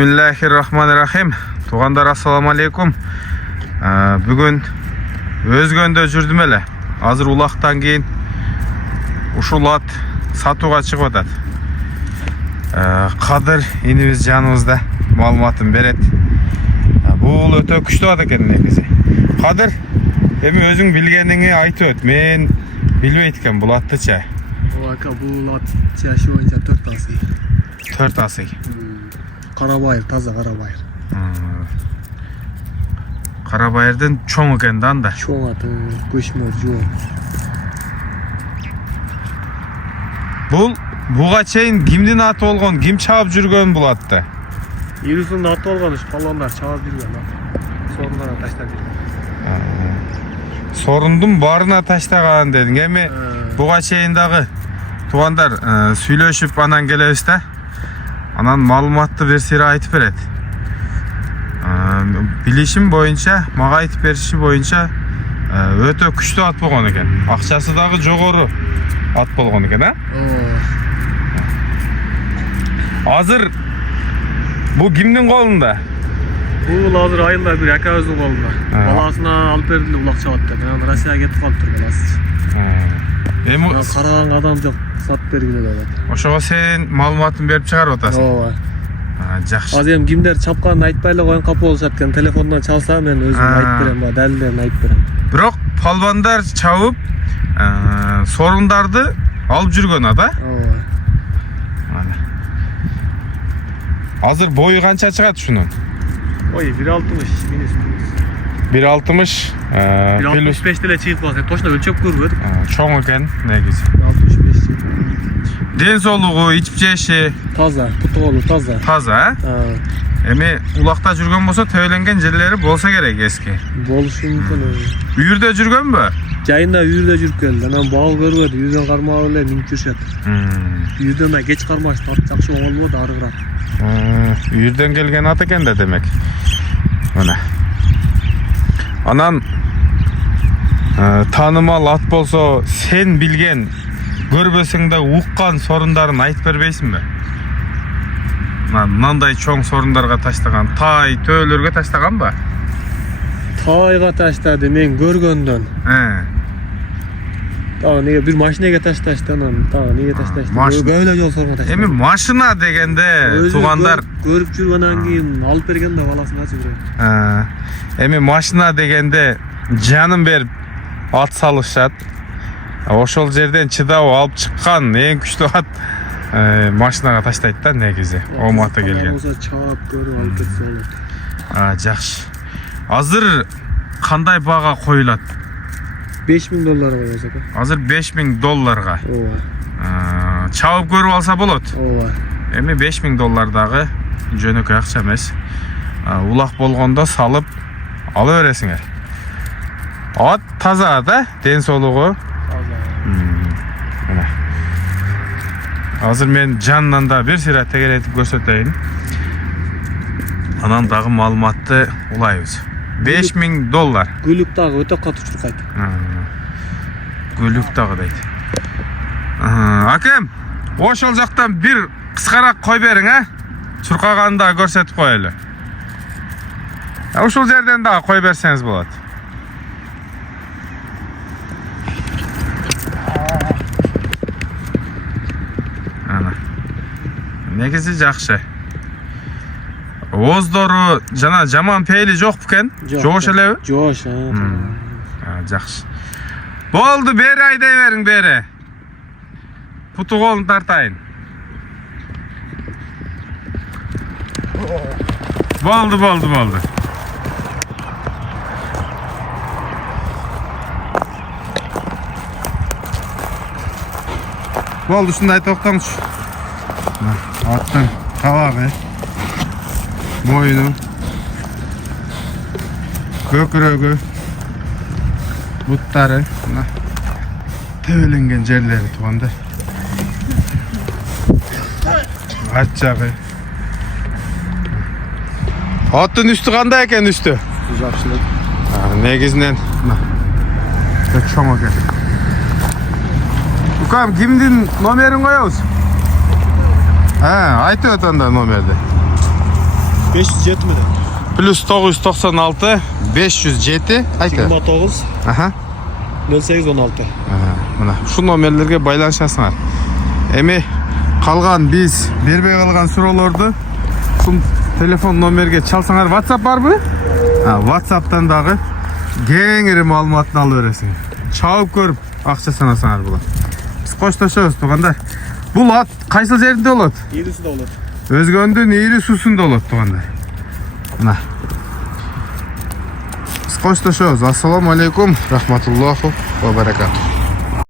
Bismillahirrahmanirrahim. Туғандар, ассаламу алейкум. Бүгін өзгөнде жүрдім әлі. Азыр улақтан кейін ушул ат сатуға шығып атат. Қадыр инебиз жаныбызда маалыматын берет. Бул өтө күчтүү ат экен негизи. Қадыр, эми өзүң билгениңи айтып өт. Мен билбейт экен бул аттыча. Бул ат жашы боюнча 4 асый. 4 асый. Карабайыр, таза карабайыр. Карабайырдын чоң экен да анда. Чоң аты, көчмөр жол. Буга чейин кимдин аты болгон, ким чабып жүргөн бул атты? Ирусунун аты болгон ушу палондар чабып жүргөн. Сорундарга таштап жүргөн. Сорундун баарына таштаган дедиң. Эми буга чейин дагы туугандар сүйлөшүп анан келебиз да. Анан маалыматты берсере айтып берет. Билишим боюнча, мага айтып бериши боюнча өтө күчтүү ат болгон экен. Акчасы дагы жогору ат болгон экен, Азыр бул кимдин колунда? Бул азыр айылда бир акабыздын колунда. Баласына алып берди, улак чабат деп. Анан Россияга кетип калыптыр баласы. Эми караган адам жок, сатып бергиле деп. Ошого сен маалыматын берип чыгарып атасың. Ооба. Жакшы. Азыр эми кимдер чапканын айтпай эле коюн капы болушат экен. Телефондон чалса мен өзүм айтып берем, далилдерин айтып берем. Бирок палбандар чабып сорундарды алып жүргөн ата? Ооба. Азыр бою канча чыгат ушунун? Ой, 1.60 минус. 1.60 1.65 деле чыгып калса, точно өлчөп көрбөдүк. Чоң экен негизи. 1.65. Ден соолугу, ичип жеши таза, путу колу таза. Таза, Эми улакта жүргөн болсо төйленген жерлери болсо керек эски. Болушу мүмкүн. Үйүрдө жүргөнбү? Жайында үйүрдө жүрүп келди. Анан бал көрбөдү, үйүрдөн кармап эле минип жүрүшөт. Үйүрдөн кеч кармаш, жакшы болбойт, арыгыраак. Үйүрдөн келген ат экен да демек. Мына. Анан таанымал ат болсо, сен билген, көрбөсөң да уккан сорундарын айтып бербейсиңби? Мынандай чоң сорундарга таштаган, тай, төөлөргө таштаганбы? Тайга таштады, мен көргөндөн. Тагы неге бир машинеге ташташты, анан тагы неге ташташты? Көбөлө жол сорунга таштады. Эми машина дегенде туугандар көрүп жүргөндөн кийин алып берген да баласына жүрөт. Эми машина дегенде жанын берип ат салышат. Ошол жерден чыдап алып чыккан эң күчтүү ат машинага таштайт да негизи. Оматы келген. Чаап көрүп алып кетсе болот. Жакшы. Азыр кандай бага коюлат? $5.000 болот. Азыр $5.000. Ооба. Чабып көрүп алса болот. Ооба. Эми $5.000 дагы жөнөкөй акча эмес. Улак болгондо салып ала бересиңер. Ат таза да, ден соолугу. Азыр мен жанынан да бир сыйра тегеретип көрсөтөйүн. Анан дагы маалыматты улайбыз. $5.000. Гүлүк дагы өтө катуу чуркайт. Гүлүк дагы дейт. Акем, ошол жактан бир кыскараак кой бериң, Чуркаганды көрсөтүп коелу. Ошол жерден дагы кой берсеңиз болот. Негизи жакшы. Оздору жана жаман пейли жок бекен? Жош элеби? Жош. Жакшы. Болду, бери айдай бериң, бери. Путу колун тартайын. Болду. Болду, ушундай токтоңчу. Аттын кабагы, мойну, көкүрөгү, буттары, төбөлөнгөн жерлери туугандар. Ат жагы. Аттын үстү кандай экен, үстү? Жакшылык. Негизинен чоң экен. Укам, кимдин номерин коебуз? Айтып өт анда номерди. 507 mi? Plus 996 507 ayta. 29 Aha. 0816. Мына шу номерлерге байланышасыңар. Эми калган биз бербей калган суроолорду ушул телефон номерге чалсаңар, WhatsApp барбы? WhatsApp'tan дагы кеңири маалыматын алып бересиң. Чабып көрүп акча санасаңар булат. Биз коштошобуз туугандар. Бул ат кайсыл жеринде болот? Иирисиде болот. Өзгөндүн ийри суусунда болот туугандар. Мына. Биз коштошобуз. Ассаламу алейкум, рахматуллаху ва баракатух.